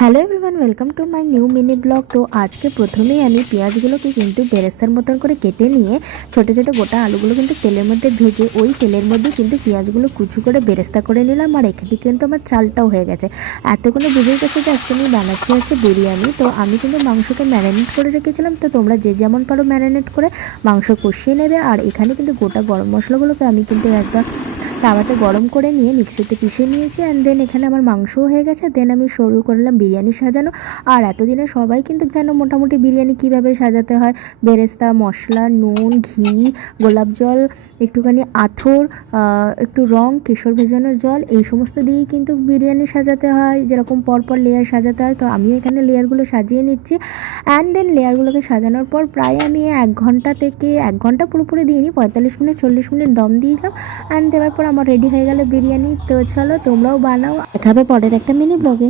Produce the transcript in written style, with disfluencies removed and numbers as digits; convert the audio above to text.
Hello everyone, welcome to my new mini blog. তো আজকে প্রথমেই আমি পেঁয়াজগুলোকে কিন্তু বেরেস্তার মতন করে কেটে নিয়ে ছোটো ছোটো গোটা আলুগুলো কিন্তু তেলের মধ্যে ভেজে ওই তেলের মধ্যে কিন্তু পেঁয়াজগুলো কুচু করে বেরেস্তা করে নিলাম। আর এখানে কিন্তু আমার চালটাও হয়ে গেছে। এতক্ষণে বুঝেই গেছে যে আজকে আমি বানাচ্ছি হচ্ছে বিরিয়ানি। তো আমি কিন্তু মাংসকে ম্যারিনেট করে রেখেছিলাম। তো তোমরা যে যেমন পারো ম্যারিনেট করে মাংস কষিয়ে নেবে। আর এখানে কিন্তু গোটা গরম মশলাগুলোকে আমি কিন্তু একবার তাওয়াতে গরম করে নিয়ে মিক্সিতে পিষে নিয়েছি। অ্যান্ড দেন এখানে আমার মাংসও হয়ে গেছে। দেন আমি শুরু করলাম বিরিয়ানি সাজানো। আর এতদিনে সবাই কিন্তু জানো মোটামুটি বিরিয়ানি কীভাবে সাজাতে হয়। বেরেস্তা, মশলা, নুন, ঘি, গোলাপ জল, একটুখানি আথর, একটু রং, কেশর ভেজানোর জল, এই সমস্ত দিয়েই কিন্তু বিরিয়ানি সাজাতে হয়, যেরকম পরপর লেয়ার সাজাতে হয়। তো আমিও এখানে লেয়ারগুলো সাজিয়ে নিচ্ছি। অ্যান্ড দেন লেয়ারগুলোকে সাজানোর পর প্রায় আমি 1 ঘন্টা থেকে 1 ঘন্টা পুরোপুরি দিইনি, 45 মিনিট 40 মিনিট দম দিয়েছিলাম। অ্যান্ড দেওয়ার পর আমার রেডি হয়ে গেল বিরিয়ানি। তো চলো তোমরাও বানাও, দেখাবে পরের একটা মিনি ব্লগে।